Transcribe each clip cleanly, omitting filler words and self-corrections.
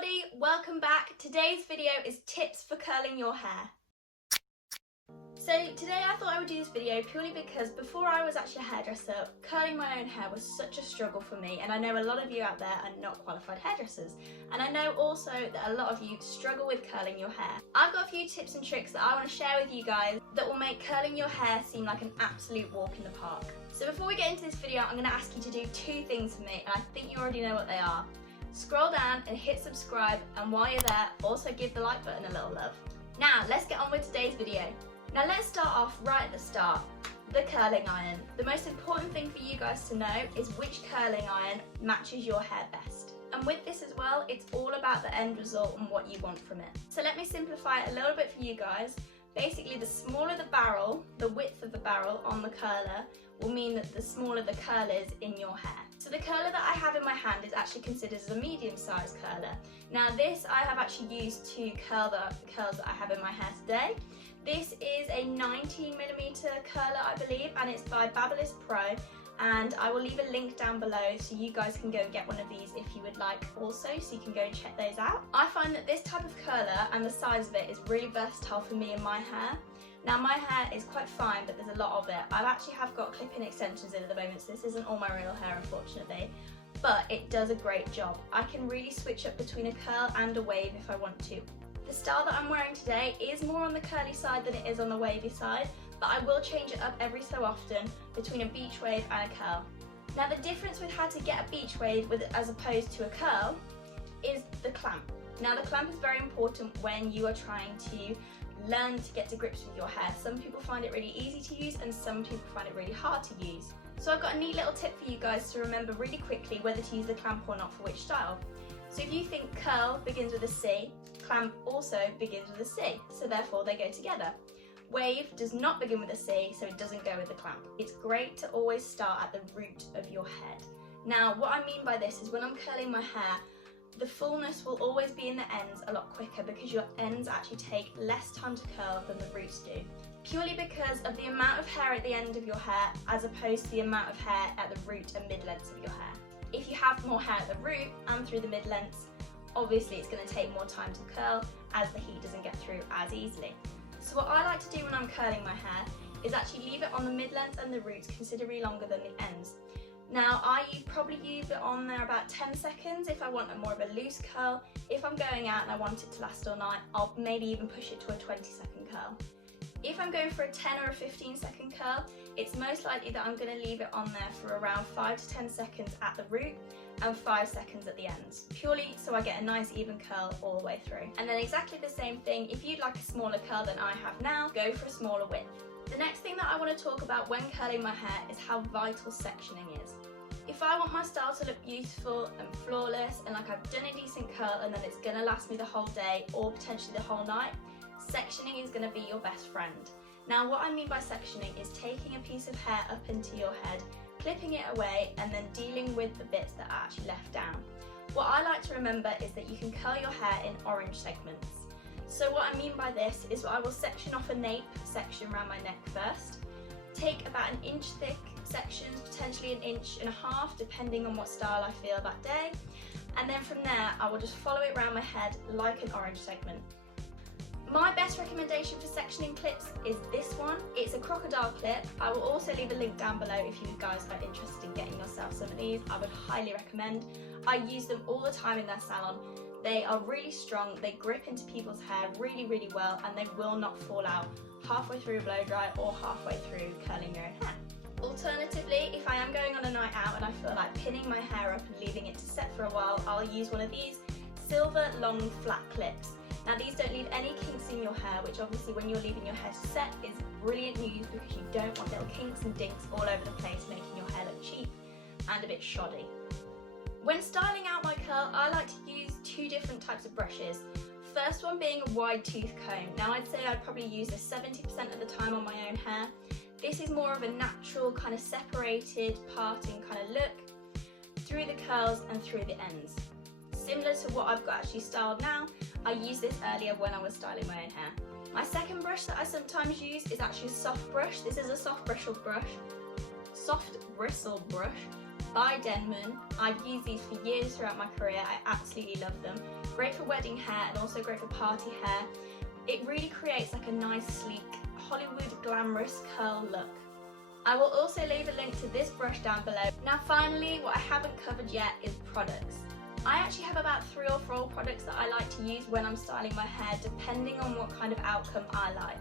everybody, welcome back. Today's video is tips for curling your hair. So today I thought I would do this video purely because before I was actually a hairdresser, curling my own hair was such a struggle for me, and I know a lot of you out there are not qualified hairdressers, and I know also that a lot of you struggle with curling your hair. I've got a few tips and tricks that I want to share with you guys that will make curling your hair seem like an absolute walk in the park. So before we get into this video, I'm going to ask you to do two things for me, and I think you already know what they are. Scroll down and hit subscribe, and while you're there, also give the like button a little love. Now let's get on with today's video. Now let's start off right at the start, the curling iron. The most important thing for you guys to know is which curling iron matches your hair best. And with this as well, it's all about the end result and what you want from it. So let me simplify it a little bit for you guys. Basically, the smaller the barrel, the width of the barrel on the curler will mean that the smaller the curl is in your hair. So the curler that I have in my hand is actually considered as a medium-sized curler. Now this I have actually used to curl the curls that I have in my hair today. This is a 19mm curler, I believe, and it's by Babyliss Pro, and I will leave a link down below so you guys can go and get one of these if you would like also, so you can go and check those out. I find that this type of curler and the size of it is really versatile for me and my hair. Now my hair is quite fine, but there's a lot of it. I actually have got clip-in extensions in at the moment, so this isn't all my real hair unfortunately, but it does a great job. I can really switch up between a curl and a wave if I want to. The style that I'm wearing today is more on the curly side than it is on the wavy side, but I will change it up every so often between a beach wave and a curl. Now the difference with how to get a beach wave as opposed to a curl is the clamp. Now the clamp is very important when you are trying to learn to get to grips with your hair. Some people find it really easy to use and some people find it really hard to use. So I've got a neat little tip for you guys to remember really quickly whether to use the clamp or not for which style. So if you think curl begins with a C, clamp also begins with a C, so therefore they go together. Wave does not begin with a C, so it doesn't go with the clamp. It's great to always start at the root of your head. Now what I mean by this is when I'm curling my hair, the fullness will always be in the ends a lot quicker because your ends actually take less time to curl than the roots do. Purely because of the amount of hair at the end of your hair as opposed to the amount of hair at the root and mid-lengths of your hair. If you have more hair at the root and through the mid-lengths, obviously it's going to take more time to curl as the heat doesn't get through as easily. So what I like to do when I'm curling my hair is actually leave it on the mid-lengths and the roots considerably longer than the ends. Now I probably leave it on there about 10 seconds if I want a more of a loose curl. If I'm going out and I want it to last all night, I'll maybe even push it to a 20-second curl. If I'm going for a 10 or a 15-second curl, it's most likely that I'm going to leave it on there for around 5 to 10 seconds at the root and 5 seconds at the ends, purely so I get a nice even curl all the way through. And then exactly the same thing, if you'd like a smaller curl than I have now, go for a smaller width. The next thing that I want to talk about when curling my hair is how vital sectioning is. If I want my style to look beautiful and flawless and like I've done a decent curl and then it's going to last me the whole day or potentially the whole night, sectioning is going to be your best friend. Now what I mean by sectioning is taking a piece of hair up into your head, clipping it away and then dealing with the bits that are actually left down. What I like to remember is that you can curl your hair in orange segments. So what I mean by this is I will section off a nape section around my neck first, take about an inch thick sections, potentially an inch and a half depending on what style I feel that day, and then from there I will just follow it around my head like an orange segment. My best recommendation for sectioning clips is this one. It's a crocodile clip. I will also leave a link down below if you guys are interested in getting yourself some of these. I would highly recommend. I use them all the time in their salon. They are really strong, they grip into people's hair really, really well, and they will not fall out halfway through blow dry or halfway through curling your own hair. Alternatively, if I am going on a night out and I feel like pinning my hair up and leaving it to set for a while, I'll use one of these silver long flat clips. Now these don't leave any kinks in your hair, which obviously when you're leaving your hair to set is brilliant news because you don't want little kinks and dinks all over the place making your hair look cheap and a bit shoddy. When styling out my curl, I like to use two different types of brushes. First one being a wide tooth comb. Now I'd say I'd probably use this 70% of the time on my own hair. This is more of a natural kind of separated parting kind of look through the curls and through the ends. Similar to what I've got actually styled now, I used this earlier when I was styling my own hair. My second brush that I sometimes use is actually a soft brush. This is a soft bristle brush. by Denman. I've used these for years throughout my career. I absolutely love them. Great for wedding hair and also great for party hair. It really creates like a nice, sleek, Hollywood glamorous curl look. I will also leave a link to this brush down below. Now finally, what I haven't covered yet is products. I actually have about 3 or 4 products that I like to use when I'm styling my hair, depending on what kind of outcome I like.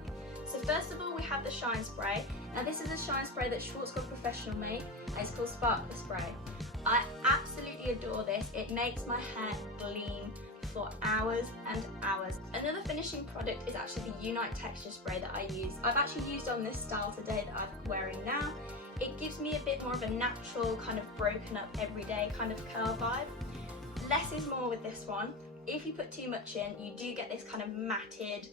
So first of all, we have the Shine Spray. Now this is a shine spray that Schwarzkopf Professional make, and it's called Sparkler Spray. I absolutely adore this. It makes my hair gleam for hours and hours. Another finishing product is actually the Unite Texture Spray that I use. I've actually used on this style today that I'm wearing now. It gives me a bit more of a natural, kind of broken up everyday kind of curl vibe. Less is more with this one. If you put too much in, you do get this kind of matted,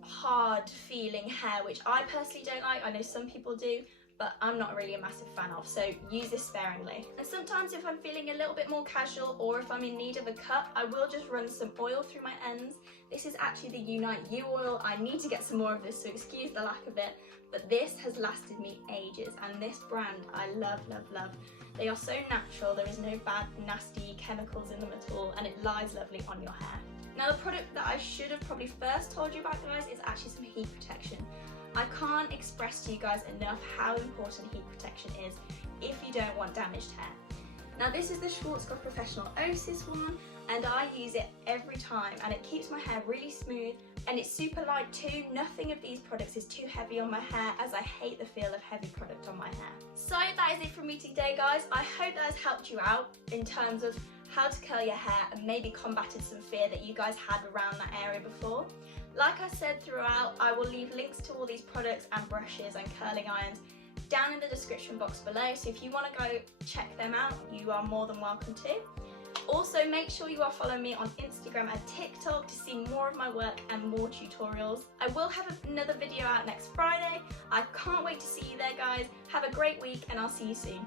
hard feeling hair, which I personally don't like. I know some people do, but I'm not really a massive fan of, so use this sparingly. And sometimes if I'm feeling a little bit more casual, or if I'm in need of a cut, I will just run some oil through my ends. This is actually the Unite U oil. I need to get some more of this, so excuse the lack of it, but this has lasted me ages, and this brand I love, love, love. They are so natural, there is no bad, nasty chemicals in them at all, and it lies lovely on your hair. Now the product that I should have probably first told you about, guys, is actually some heat protection. I can't express to you guys enough how important heat protection is if you don't want damaged hair. Now this is the Schwarzkopf Professional Oasis one, and I use it every time, and it keeps my hair really smooth, and it's super light too. Nothing of these products is too heavy on my hair, as I hate the feel of heavy product on my hair. So that is it from me today, guys. I hope that has helped you out in terms of how to curl your hair and maybe combated some fear that you guys had around that area before. Like I said throughout, I will leave links to all these products and brushes and curling irons down in the description box below, so if you want to go check them out, you are more than welcome to. Also, make sure you are following me on Instagram and TikTok to see more of my work and more tutorials. I will have another video out next Friday. I can't wait to see you there, guys. Have a great week, and I'll see you soon.